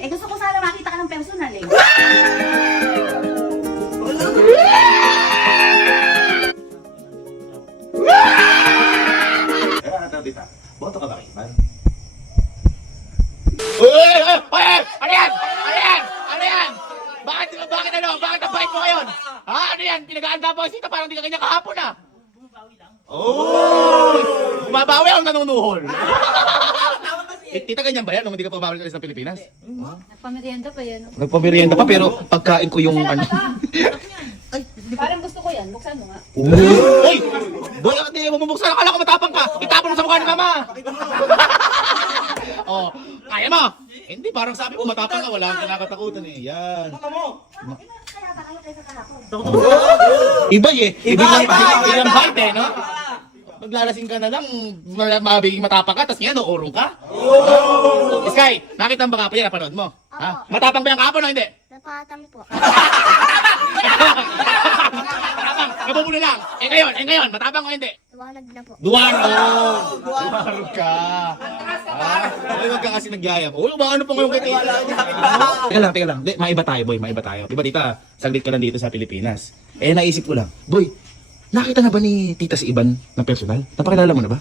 Eh gusto ko sana makita ka ng personal eh. Tita, boto ka ba kay Iban? Uy! Ano yan? Ano yan? Ano yan? Bakit ang bait mo ngayon? Ha? Ano yan? Pinag-aanda pa kasi parang di ka kanya kahapon ah. Oh! Bumabawi ang nanunuhol. Tita, ganyan ba yan nung hindi ka pabawal ka sa Pilipinas? Nagpamerienda pa yan. Nagpamerienda pa pero pagkain ko yung ano. Parang gusto ko yan. Buksan mo nga. Uy! Boy, hindi mo bubuksan. Akala ko matapang ka. Itapon mo sa mukha ni mama. Oh, kaya mo? Hindi, parang sabi ko matapang ka. Wala kang kinakatakutan eh. Yan. Kaya ba kayo kaysa kahapon? Iba eh. Ibang bite eh, no? Maglalasing ka na lang, mabiging matapang ka, tapos ngayon, urong ka? Sky, nakita mo ba kapon yan? Napanood mo? Ha? Matapang ba yung kapon o hindi? Napatang po. Matapang, kabubulo lang. Eh ngayon, matapang o hindi? Tuwanag na po. Duwaro! Duwaro ka! Ay, wag ka kasi nagyayap. Uy, ano pa ngayon kay Tita? Teka lang. Di, maiba tayo, boy, maiba tayo. Di ba, Tita, saglit ka lang dito sa Pilipinas. Eh, naisip ko lang, boy, nakita na ba ni Tita si Iban ng personal? Napakilala mo na ba?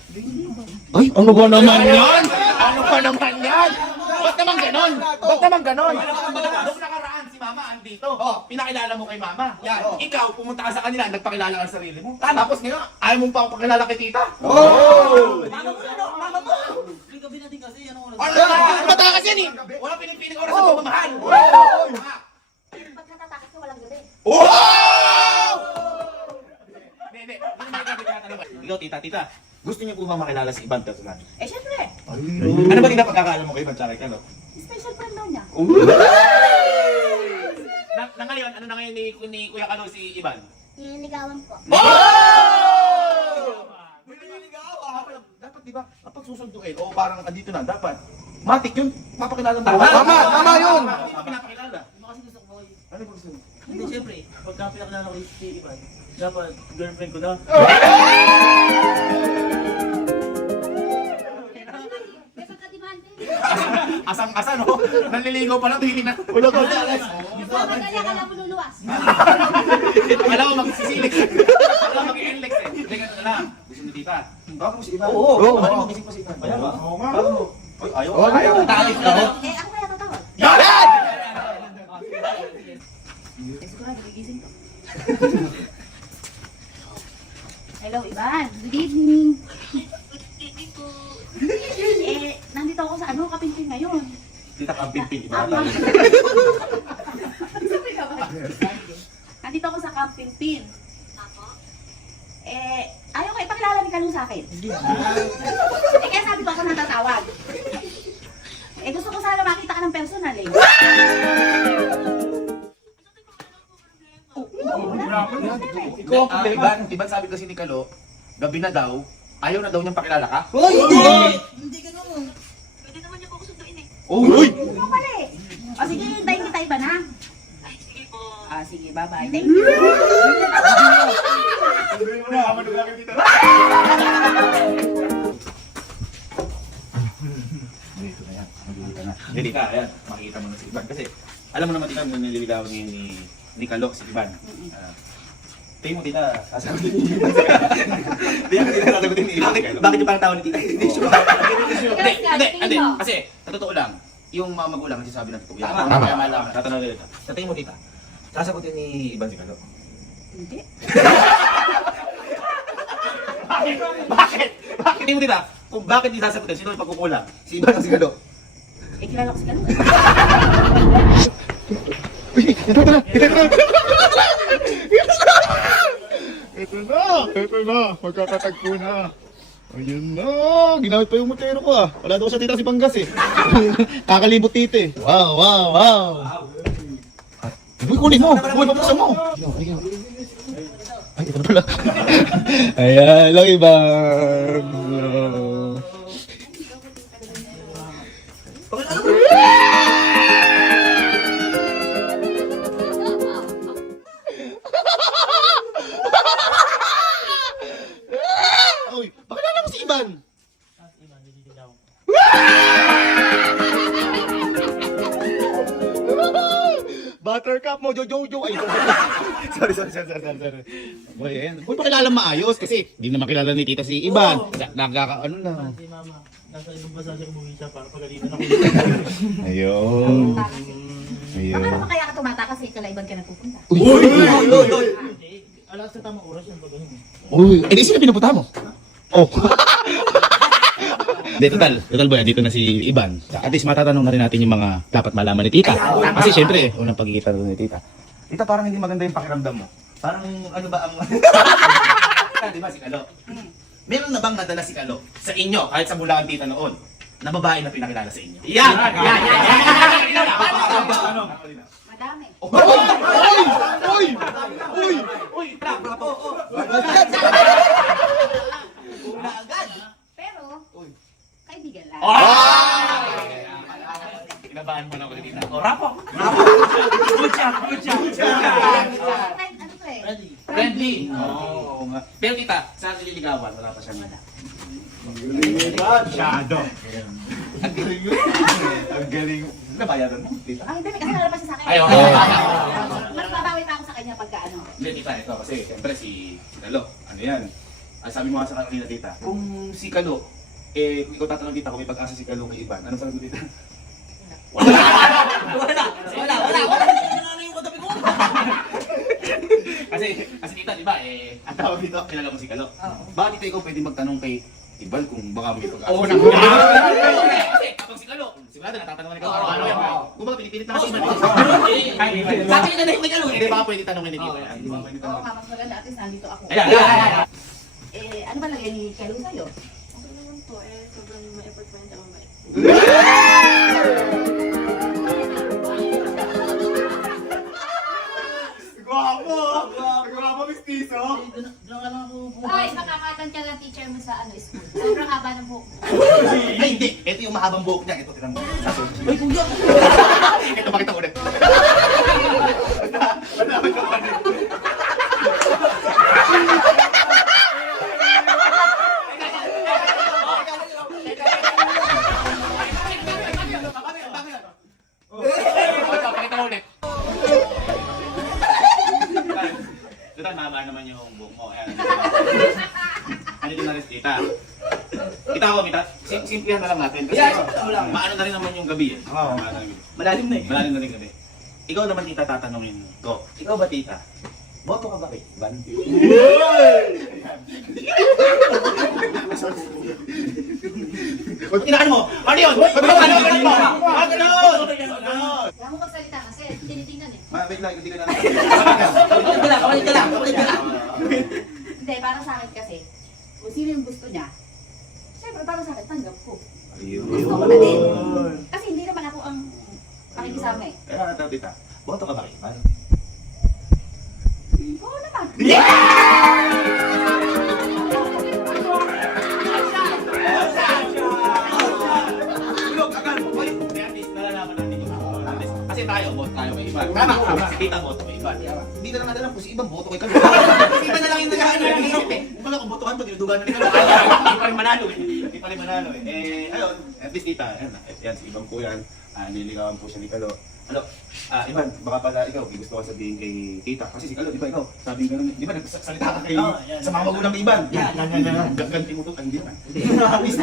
Ay, ano ba naman yan? Ano ba naman yan? Ba't naman ganon? Ba't naman ganon? Nung nakaraan si Mama andito, pinakilala mo kay Mama. Yan. Ikaw, pumunta ka sa kanila, nagpakilala ka sa sarili mo. Tapos ngayon, ayaw mong pa pakilala kay Tita? Ano? Matakas yan eh! Wala pinipiling oras sa pagmamahal! Pag natatakas ka, walang gabi. Hindi naman ikaw tinatanong. Ikaw, Tita, gusto niyo po ba makilala si Iban personal? Eh syempre, Ano ba Tita pagkakaalam mo kay Iban tsaka kay Kalo? special friend daw niya. Na ngayon, ano na ngayon ni Kuya Kalo si Iban? Nililigawan po. Dapat di ba, kapag susunduin, o parang andito na, dapat matik yun, mapakilala mo. Tama yun! Pinapakilala. Ano ba gusto mo? Hindi, siyempre, pagka pinakilala ko si Iban, dapat girlfriend ko na. May pagkadimante. Asang-asa, no? Nanliligaw pa lang, tingin na. Wala ko na. Magkaya ka lang luluwas. Alam mo, magsisilik. Alam mo, mag-enlex eh. Hindi ka na lang. Gusto ni Tita. Bago mo si Iban. Oo. Ano mo, gising pa si Iban. Oo nga. Bago mo. Uy, ayaw. Ayaw. Talit ka. Eh ako kaya tatawag. Yan! Eh sigurado, gigising ko. Hello, Iban. Good evening. Eh, nandito ako sa Kapimpin ngayon. Tita Kapimpin, Iban. Sabi ka ba? Nandito ako sa Kapimpin. Eh, ayaw ko ipakilala ni Kalung sa akin. Eh, kaya sabi ko ako natatawag. Eh, gusto ko sana makita ka ng personal eh. Ikaw ang problema. Iban sabi kasi ni Kalo, gabi na daw, ayaw na daw niyang pakilala ka. Hindi ganun. Pwede naman niya po ako sunduin eh. Uy! Ikaw pala eh. O sige, hintayin kita Iban ha. Ay, sige po. Ah, sige, bye-bye. Thank you. Dito na yan. Magigita na. Hindi ka, ayan. Makikita mo na si Iban. Kasi, alam mo naman Tita, nung nililigawan ngayon ni Kalo, si Iban. Tingin mo Tita, sasagutin ni Iban. Hindi ka Tita sasagutin ni Iban. Bakit yung parang tao ni Tita? Hindi sure. Hindi. Kasi, sa totoo lang, yung mga magulang kasi sabi ng totoo. Tama. Kaya malaman. Tatanong nila. Sa tingin mo Tita, sasagutin ni Iban si Kalo? Hindi. Bakit? Bakit? Tingin mo Tita, kung bakit hindi sasagutin, sino yung pagkukulang? Si Iban o si Kalo? Eh, kilala ko si Kalung. Ito na. Magkakatagpo na. Ayun na. Ginamit pa yung mutero ko ah. Wala daw sa Tita si Panggas eh. Kakalibot tite. Wow. Uy, kunin mo. Uy, mabuksan mo. Ay, ito pala. Ayan, lang ibang. Uy, pakilala mo si Iban. Iban, nililigawan ko. Buttercup mo, Jojo. Ay, sorry. Boy, ayan. Huwag pa kilala maayos kasi hindi naman kilala ni tita si Ivan. Nagkakaano na. Si mama, nasa ibang bansa siya umuwi siya para pagalitan ako. Ayun. Baka naman kaya ka tumata kasi kalaiban ka nagpupunta. Eh, alas sa tamang oras yung pag-ano. Uy, eh di sino pinupunta mo? Oh. Hindi, total boy, dito na si Ivan. At least matatanong na rin natin yung mga dapat malaman ni tita. Kasi syempre, unang pagkikita rin ni tita. Tita, parang hindi maganda yung pakiramdam mo. Parang ano ba ang... Di ba si Kalo? Meron na bang nadala si Kalo sa inyo, kahit sa Bulacan tita noon, na babae na pinakilala sa inyo? Yan! Madami. Pero, kaibigan lang. Kinabahan mo na ako tita. Friend, ano to eh? Friendly. Oo nga. Pero tita, sa nililigawan, wala pa siya nila. Masyado. Ang galing yun. Ang galing. Nabayaran mo, tita? Ay, hindi, may kasalanan pa siya sa akin. Ayaw. Mas babawi pa ako sa kanya pagka ano. Hindi, tita, ito kasi siyempre si Kalo, ano yan? Ang sabi mo nga sa kanina, tita, kung si Kalo, kung ikaw tatanong tita kung may pag-asa si Kalo kay Ivan, anong sabi mo, tita? Wala! Kasi tita, di ba, ang tawag dito, kilala mo si Kalo. Bakit tita ikaw pwede magtanong kay Ivan kung baka may pag-asa? Oo, kasi kapag si Kalo, sigurado natatanong ikaw, ano yan? Kung baka pinipilit na kasi Ivan. Sabi nila na yung Kalo, hindi ba pwede tanongin ni tita yan? Di ba pwede Oo, tanongin? mas maganda at least nandito ako. Ayan. Ano ba lagyan ni Kalo sa'yo? Okay naman po, sobrang may effort pa yung tawag. Gwapo, mistiso. Doon ka lang ako Ay, makakatan ka lang teacher mo sa school. Sobrang haba ng buhok mo. Ay, hindi. Ito yung mahabang buhok niya. Ito, tirang mo. Ay, kuya! Ito, pakita ulit. Pakita ulit. Total, mahaba naman yung buhok mo. Ayan. Ano din na rin, tita? Kita ko, tita. Simplihan na lang natin. Kasi maano na rin naman yung gabi eh. Maano na rin. Malalim na eh. Malalim na rin gabi. Ikaw naman, tita, tatanungin ko. Ikaw ba, tita? Boto ka ba kay Ivan? Huwag inaano mo! Ano yun? Huwag mo! Ano yun? Huwag ganun! Kaya mo magsalita kasi tinitingnan eh. Wait lang, hindi ka na. Kapalik ka lang. Hindi, para sa akin kasi, kung sino yung gusto niya, siyempre para sa akin, tanggap ko. Gusto ko na din. Kasi hindi naman ako ang pakikisama eh. Kaya ito, tita. Boto ka ba kay Ivan? Oo naman. Kasi tayo, boto tayo kay Ivan. Tama, si tita boto kay Ivan. Hindi na naman alam kung si Ivan boto kay Kalo. Si Ivan na lang yung naghahanap ng isip eh. Kung pala kung botohan to, dinudugan na ni Kalo. Hindi pa rin manalo eh. Hindi pa rin manalo eh. Ayun, at least tita, yan, si Ivan po yan. Nililigawan po siya ni Kalo. Ano, Ivan, baka pala ikaw, may gusto ko sabihin kay tita. Kasi si Kalo, di ba ikaw, sabi nga nun, di ba nagsalita ka kay, sa mga magulang ni Ivan? Ganti mo to, hindi naman. At least,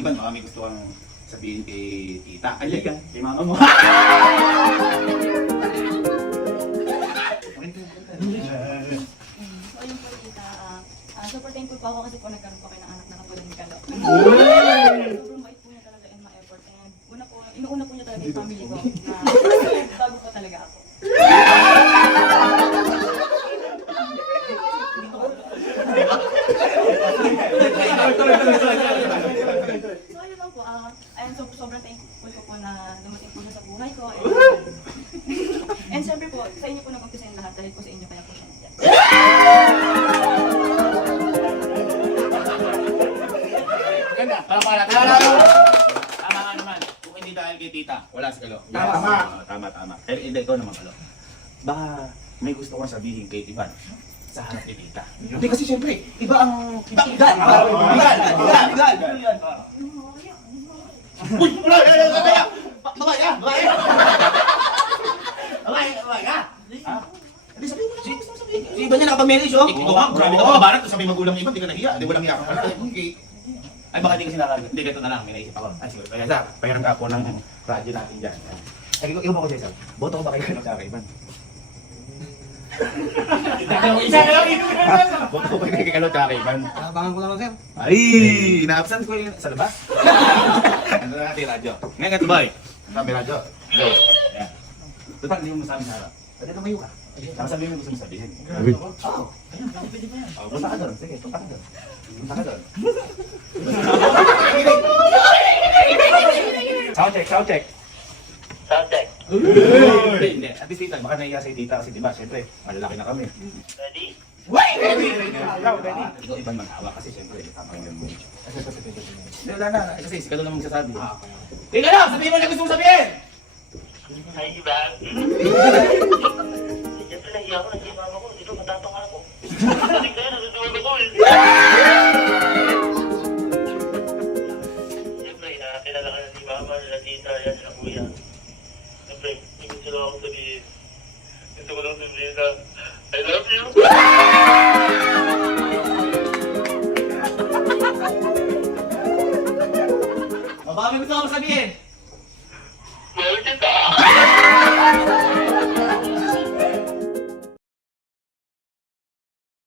Ivan, baka may gusto kang sabihin kay tita. Ay, kay mama mo. So, ayun po, tita. Super thankful po ako kasi po nagkaroon po kayo ng anak na kapatid ni Kalo. Sobrang bait po niya talaga and ma-effort. And inuuna po niya talaga yung family ko. Bago po talaga ako. So, ayun lang po. Ayun, sobrang thankful ko po na dumating po siya sa buhay ko. And syempre po, sa inyo po nag-umpisa yung lahat dahil po sa inyo kaya po siya nandiyan. Ganda, pala. Tama nga naman. Kung hindi dahil kay tita, wala si Kalo. Tama. Eh, hindi, ikaw naman, Kalo. Baka may gusto kong sabihin kay Ivan sa harap ni tita. Hindi kasi siyempre, iba ang... Igal! Uy! Babae! nakaka-manage, oh. Ikaw nga, grabe ka pa barat. Sabi magulang iba, di ka nahiya. Di walang hiya ka pala. Okay. Ay, baka di kasi nakakalit. Hindi, ganito na lang. May naisip ako. Ay, sige. Kaya sa, pahiram ka po ng radyo natin dyan. Ay, ikaw ba ko, Cesar? Boto ko ba kayo sa akin, man? Isa na lang, boto ko ba kayo kay Kalo sa akin, man? Abangan ko lang, sir. Ay, ina-absent ko yun sa labas. Ano na natin radyo? Ngayon, ito boy. Sabi radyo. Go. Ayan. Total, hindi mo masabi sa harap. Pwede tumayo ka. Saka sabihin mo gusto mo sabihin. Oo. Ayun, pwede pa yan. Punta ka doon. Sige, punta ka doon. Punta ka doon. Sound check, sound check. Sound check. Hindi, hindi. At least tita, baka nahiya si tita kasi diba, syempre, malalaki na kami. Ready? Wait! Ready! Ikaw ibang maghawa kasi syempre, kapakinggan mo. Hindi, wala na. Kasi ikaw na lang magsasabi. Tika lang! Sabihin mo na gusto mong sabihin! Hi, Ivan. Siyempre, nahiya ako. Nag-ibaba ko. Dito, matatong ako. Balik tayo, nasusunod ako eh. Siyempre, kilala ka na ni Mama, nila Tita, yan, sila Kuya. Siyempre, hindi ko lang ako sabihin. Gusto ko lang sabihin na, I love you. Mabami gusto ko sabihin! Mahal kita.